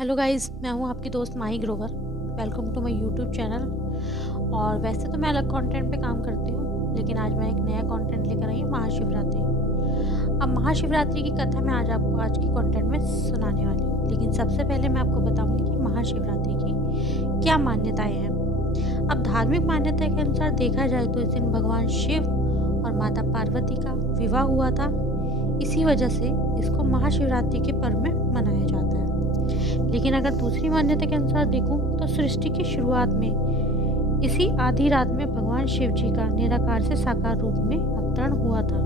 Hello guys, मैं हूँ आपकी दोस्त Mahi Grover. Welcome to my YouTube channel. और वैसे तो मैं अलग कंटेंट पे काम करती हूँ, लेकिन आज मैं एक नया कंटेंट लेकर आई हूँ, महाशिवरात्रि। अब महाशिवरात्रि की कथा मैं आज आपको आज की कंटेंट में सुनाने वाली हूँ, लेकिन सबसे पहले मैं आपको बताऊँगी कि महाशिवरात्रि की क्या मान्यताएँ हैं। अब धार्मिक मान्यता के अनुसार देखा जाए तो इस दिन भगवान शिव और माता पार्वती का विवाह हुआ था। इसी वजह से इसको महाशिवरात्रि के पर्व में मनाया जाता है। लेकिन अगर दूसरी मान्यता के अनुसार देखूं तो सृष्टि की शुरुआत में इसी आधी रात में भगवान शिव जी का निराकार से साकार रूप में अवतरण हुआ था।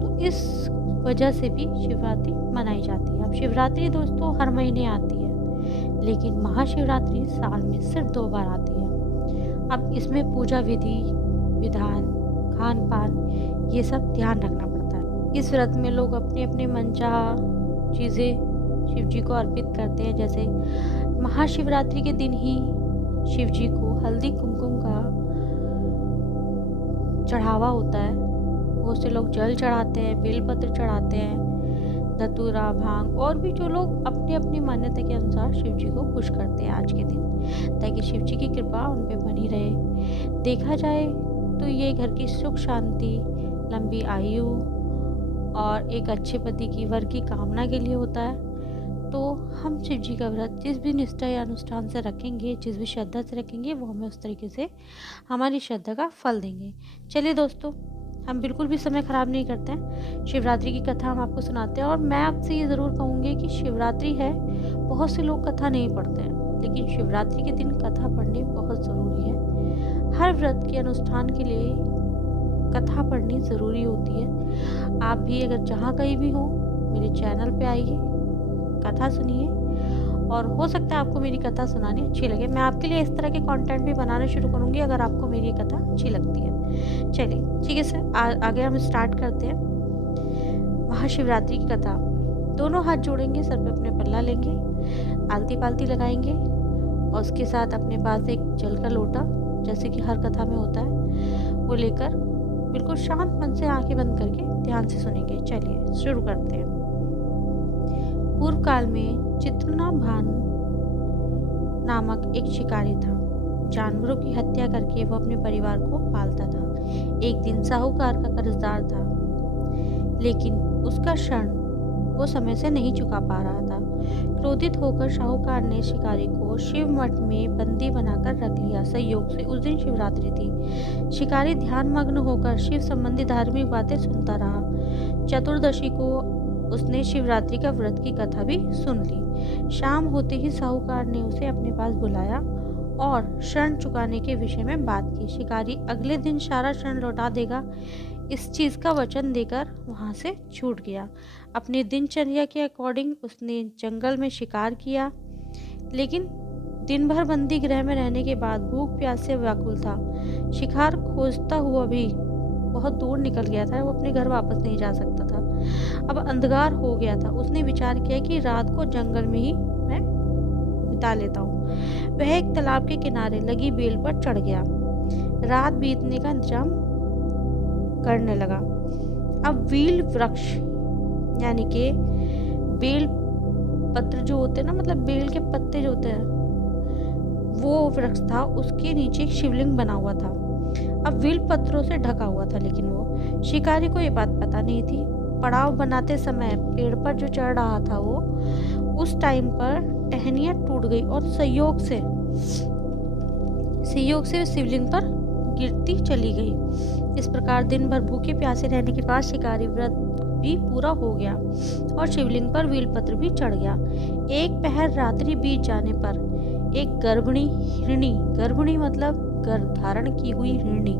तो इस वजह से भी शिवरात्रि मनाई जाती है। अब शिवरात्रि दोस्तों हर महीने आती है, लेकिन महाशिवरात्रि साल में सिर्फ 2 बार आती है। अब इसमें पूजा विधि, विधान, खान पान ये सब ध्यान रखना पड़ता है। इस व्रत में लोग अपने अपने मनचाहा चीज़ें शिव जी को अर्पित करते हैं। जैसे महाशिवरात्रि के दिन ही शिव जी को हल्दी कुमकुम का चढ़ावा होता है। बहुत से लोग जल चढ़ाते हैं, बेलपत्र चढ़ाते हैं, धतूरा, भांग और भी जो लोग अपनी अपनी मान्यता के अनुसार शिव जी को खुश करते हैं आज के दिन, ताकि शिव जी की कृपा उन पे बनी रहे। देखा जाए तो ये घर की सुख शांति, लंबी आयु और एक अच्छे पति की वर की कामना के लिए होता है। तो हम शिव जी का व्रत जिस भी निष्ठा या अनुष्ठान से रखेंगे, जिस भी श्रद्धा से रखेंगे, वो हमें उस तरीके से हमारी श्रद्धा का फल देंगे। चलिए दोस्तों, हम बिल्कुल भी समय ख़राब नहीं करते हैं, शिवरात्रि की कथा हम आपको सुनाते हैं। और मैं आपसे ये ज़रूर कहूँगी कि शिवरात्रि है, बहुत से लोग कथा नहीं पढ़ते हैं, लेकिन शिवरात्रि के दिन कथा पढ़नी बहुत ज़रूरी है। हर व्रत के अनुष्ठान के लिए कथा पढ़नी ज़रूरी होती है। आप भी अगर जहाँ कहीं भी हो, मेरे चैनल पे आइए, कथा सुनिए, और हो सकता है आपको मेरी कथा सुनानी अच्छी लगे। मैं आपके लिए इस तरह के कंटेंट भी बनाना शुरू करूँगी अगर आपको मेरी ये कथा अच्छी लगती है। चलिए ठीक है सर, आगे हम स्टार्ट करते हैं महाशिवरात्रि की कथा। दोनों हाथ जोड़ेंगे, सर पे अपने पल्ला लेंगे, आलती पालती लगाएंगे और उसके साथ अपने पास एक जल का लोटा, जैसे कि हर कथा में होता है, वो लेकर बिल्कुल शांत मन से आंखें बंद करके ध्यान से सुनेंगे। चलिए शुरू करते हैं। पूर्व काल में चित्रनाभान नामक एक शिकारी था। जानवरों की हत्या करके वो अपने परिवार को पालता था। एक दिन साहूकार का कर्जदार था, लेकिन उसका ऋण वो समय से नहीं चुका पा रहा था। क्रोधित होकर साहूकार ने शिकारी को शिव मठ में बंदी बनाकर रख लिया। संयोग से उस दिन शिवरात्रि थी। शिकारी ध्यानमग्न होकर शिव संबंधी धार्मिक बातें सुनता रहा। चतुर्दशी को उसने शिवरात्रि का व्रत की कथा भी सुन ली। शाम होते ही साहूकार ने उसे अपने पास बुलाया और ऋण चुकाने के विषय में बात की। शिकारी अगले दिन सारा ऋण लौटा देगा, इस चीज़ का वचन देकर वहाँ से छूट गया। अपनी दिनचर्या के अकॉर्डिंग उसने जंगल में शिकार किया, लेकिन दिन भर बंदी गृह में रहने के बाद भूख प्यास से व्याकुल था। शिकार खोजता हुआ भी बहुत दूर निकल गया था, वो अपने घर वापस नहीं जा सकता था। अब अंधकार हो गया था। उसने विचार किया कि रात को जंगल में ही मैं बिता लेता हूँ। वह एक तालाब के किनारे लगी बेल पर चढ़ गया। रात बीतने का इंतजाम करने लगा। अब वील वृक्ष यानी कि बेल पत्र जो होते हैं ना, मतलब बेल के पत्ते जो होते हैं, वो वृक्ष था। उसके नीचे एक शिवलिंग बना हुआ था। अब वील पत्रों से ढका हुआ था, लेकिन वो शिकारी को ये बात पता नहीं थी। पड़ाव बनाते समय पेड़ पर जो चढ़ रहा था, वो उस टाइम पर टहनियाँ टूट गई और संयोग से शिवलिंग पर गिरती चली गई। इस प्रकार दिन भर भूखे प्यासे रहने के बाद शिकारी व्रत भी पूरा हो गया और शिवलिंग पर वीलपत्र भी चढ़ गया। एक पहर रात्रि बीत जाने पर एक गर्भिणी मतलब गर्भ धारण की हुई हिरणी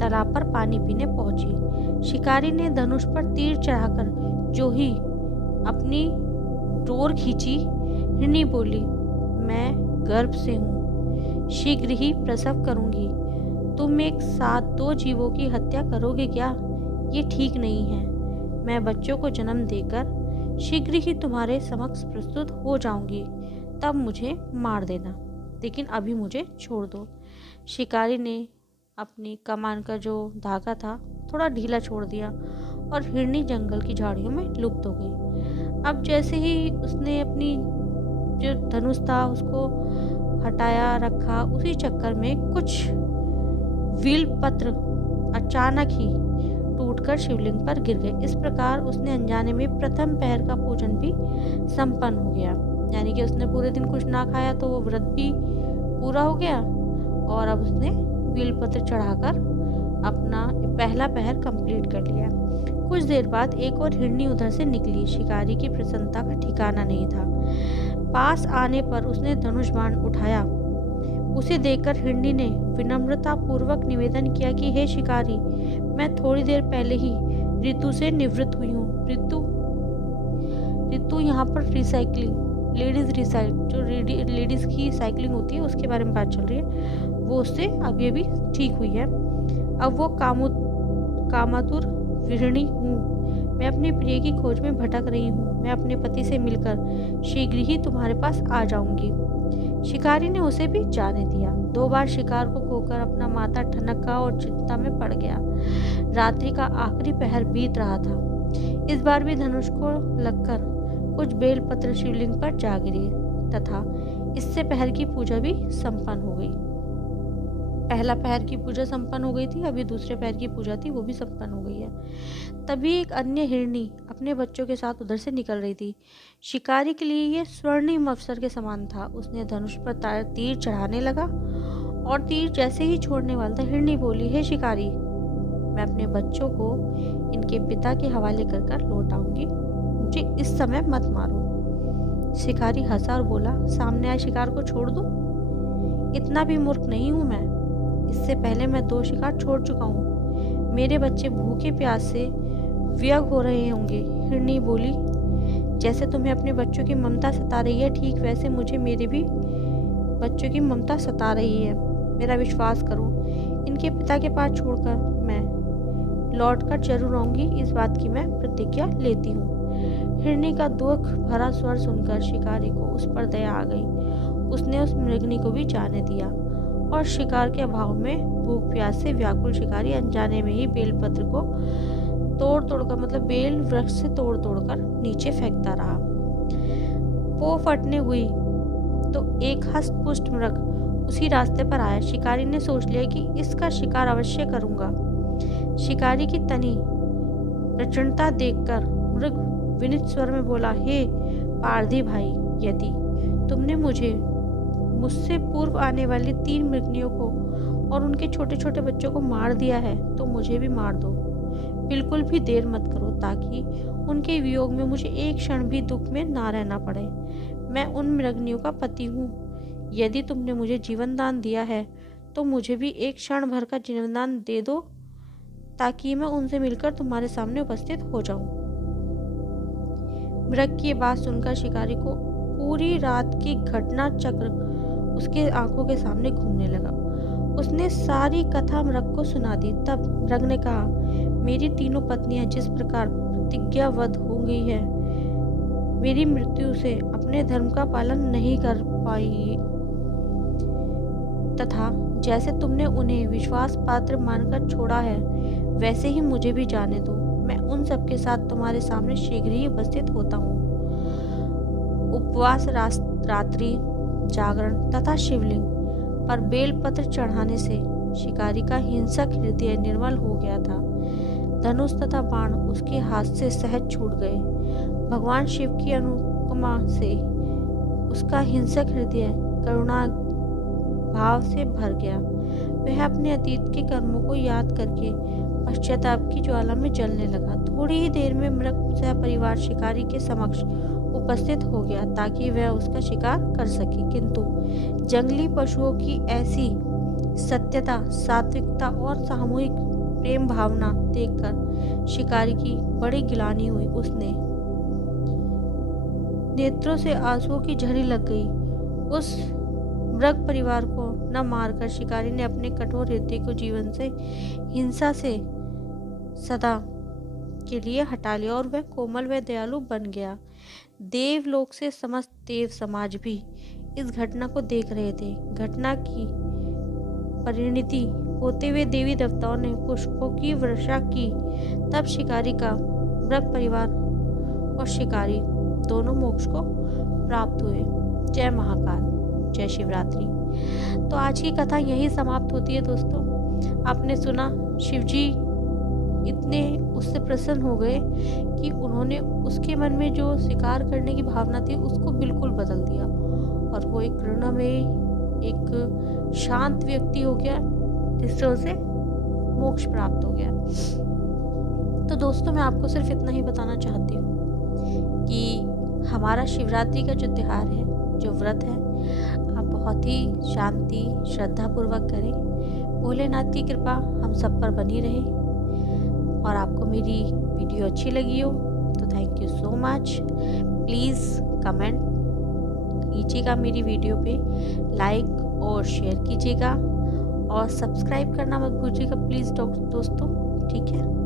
तालाब पर पानी पीने पहुंची। शिकारी ने धनुष पर तीर चढ़ाकर जो ही अपनी डोर खींची, हिरणी बोली, मैं गर्भ से हूँ, शीघ्र ही प्रसव करूंगी। तुम एक साथ 2 जीवों की हत्या करोगे क्या? ये ठीक नहीं है। मैं बच्चों को जन्म देकर शीघ्र ही तुम्हारे समक्ष प्रस्तुत हो जाऊंगी, तब मुझे मार देना, लेकिन अभी मुझे छोड़ दो। शिकारी ने अपनी कमान का जो धागा था थोड़ा ढीला छोड़ दिया और हिरनी जंगल की झाड़ियों में लुप्त हो गई। अब जैसे ही उसने अपनी जो धनुष था उसको हटाया रखा। उसी चक्कर में कुछ व्हील पत्र अचानक ही टूटकर शिवलिंग पर गिर गए। इस प्रकार उसने अनजाने में प्रथम पहर का पूजन भी संपन्न हो गया। यानी कि उसने पूरे दिन कुछ ना खाया तो वो व्रत भी पूरा हो गया और अब उसने व्हील पत्र चढ़ाकर अपना पहला पहर कंप्लीट कर लिया। कुछ देर बाद एक और हिरनी उधर से निकली। शिकारी की प्रसन्नता का ठिकाना नहीं था। पास आने पर उसने धनुष बाण उठाया। उसे देखकर हिरनी ने विनम्रता पूर्वक निवेदन किया कि हे शिकारी, मैं थोड़ी देर पहले ही ऋतु से निवृत्त हुई हूँ। ऋतु यहाँ पर रिसाइकलिंग, लेडीज की साइकिलिंग होती है उसके बारे में बात चल रही है। वो उससे अभी अभी ठीक हुई है। अब वो कामातुर विरणी हूँ। मैं अपने प्रिय की खोज में भटक रही हूँ। मैं अपने पति से मिलकर शीघ्र ही तुम्हारे पास आ जाऊंगी। शिकारी ने उसे भी जाने दिया। 2 बार शिकार को खोकर अपना माथा ठनका और चिंता में पड़ गया। रात्रि का आखिरी पहर बीत रहा था। इस बार भी धनुष को लगकर कुछ बेलपत्र शिवलिंग पर जा गिरे तथा इससे पहर की पूजा भी संपन्न हो गई। पहला पहर की पूजा संपन्न हो गई थी, अभी दूसरे पहर की पूजा थी वो भी संपन्न हो गई है। तभी एक अन्य हिरनी अपने बच्चों के साथ उधर से निकल रही थी। शिकारी के लिए यह स्वर्णिम अवसर के समान था। उसने धनुष पर तीर चढ़ाने लगा और तीर जैसे ही छोड़ने वाला था, हिरनी बोली, हे शिकारी, मैं अपने बच्चों को इनके पिता के हवाले कर लौट आऊंगी। मुझे इस समय मत मारो। शिकारी हंसा और बोला, सामने आए शिकार को छोड़ दूं? इतना भी मूर्ख नहीं हूं मैं। इससे पहले मैं 2 शिकार छोड़ चुका हूँ। मेरे बच्चे भूखे प्यास से व्यग हो रहे होंगे। हिरनी बोली, जैसे तुम्हें अपने बच्चों की ममता सता रही है, ठीक वैसे मुझे मेरे भी बच्चों की ममता सता रही है। मेरा विश्वास करो, इनके पिता के पास छोड़कर मैं लौट कर जरूर आऊंगी। इस बात की मैं प्रतिज्ञा लेती हूँ। हिरनी का दुख भरा स्वर सुनकर शिकारी को उस पर दया आ गई। उसने उस मृगनी को भी जाने दिया और शिकार के अभाव में भूख प्यास से व्याकुल शिकारी अनजाने में ही बेलपत्र को तोड़ मतलब बेल वृक्ष से तोड़ कर नीचे फेंकता रहा। पो फटने हुई तो एक हष्ट-पुष्ट मृग उसी रास्ते पर आया। शिकारी ने सोच लिया कि इसका शिकार अवश्य करूंगा। शिकारी की तनी प्रचंडता देखकर मृग विनीत स्वर में बोला, हे पारधी भाई, यदि तुमने मुझसे पूर्व आने वाली 3 मृगनियों को और उनके छोटे छोटे बच्चों को मार दिया है तो मुझे भी मार दो। बिल्कुल भी देर मत करो ताकि उनके वियोग में मुझे एक क्षण भी दुख में ना रहना पड़े। मैं उन मृगनियों का पति हूँ। यदि तुमने मुझे जीवन दान दिया है तो मुझे भी एक क्षण भर का जीवन दान दे दो ताकि मैं उनसे मिलकर तुम्हारे सामने उपस्थित हो जाऊं। मृग की बात सुनकर शिकारी को पूरी रात की घटना चक्र उसके आंखों के सामने घूमने लगा। उसने सारी कथा मृग को सुना दी। तब मृग ने कहा, मेरी 3 पत्नियां जिस प्रकार प्रतिज्ञाबद्ध हो गई है, मेरी मृत्यु से अपने धर्म का पालन नहीं कर पाई तथा जैसे तुमने उन्हें विश्वास पात्र मानकर छोड़ा है वैसे ही मुझे भी जाने दो। मैं उन सबके साथ तुम्हारे सामने शीघ्र ही उपस्थित होता हूँ। उपवास, रात्रि जागरण तथा शिवलिंग पर बेलपत्र चढ़ाने से शिकारी का हिंसक हृदय निर्मल हो गया था। धनुष तथा बाण उसके हाथ से सहज छूट गए। भगवान शिव की अनुकंपा से उसका हिंसक हृदय करुणा भाव से भर गया। वह अपने अतीत के कर्मों को याद करके पश्चाताप की ज्वाला में जलने लगा। थोड़ी ही देर में मृग सपरिवार शिकारी के समक्ष उपस्थित हो गया ताकि वह उसका शिकार कर सके, किंतु जंगली पशुओं की ऐसी सत्यता, सात्विकता और सामूहिक प्रेम भावना देखकर शिकारी की बड़ी गिलानी हुई। उसने नेत्रों से आंसुओं की झड़ी लग गई। उस मृग परिवार को न मारकर शिकारी ने अपने कठोर हृदय को जीवन से हिंसा से सदा के लिए हटा लिया और वह कोमल व दयालु बन गया। देवलोक से समस्त देव समाज भी इस घटना को देख रहे थे। घटना की परिणति होते हुए देवी देवताओं ने पुष्पों की वर्षा की। तब शिकारी का मृग परिवार और शिकारी दोनों मोक्ष को प्राप्त हुए। जय महाकाल, जय शिवरात्रि। तो आज की कथा यही समाप्त होती है दोस्तों। आपने सुना शिवजी इतने उससे प्रसन्न हो गए कि उन्होंने उसके मन में जो शिकार करने की भावना थी उसको बिल्कुल बदल दिया और वो एक करुणामय, एक शांत व्यक्ति हो गया, जिससे उसे मोक्ष प्राप्त हो गया। तो दोस्तों, मैं आपको सिर्फ इतना ही बताना चाहती हूँ कि हमारा शिवरात्रि का जो त्योहार है, जो व्रत है, आप बहुत ही शांति श्रद्धापूर्वक करें। भोलेनाथ की कृपा हम सब पर बनी रहे। और आपको मेरी वीडियो अच्छी लगी हो तो thank you so much. Please comment कीजिएगा मेरी वीडियो पे, लाइक और शेयर कीजिएगा और सब्सक्राइब करना मत भूलिएगा प्लीज़ दोस्तों, ठीक है।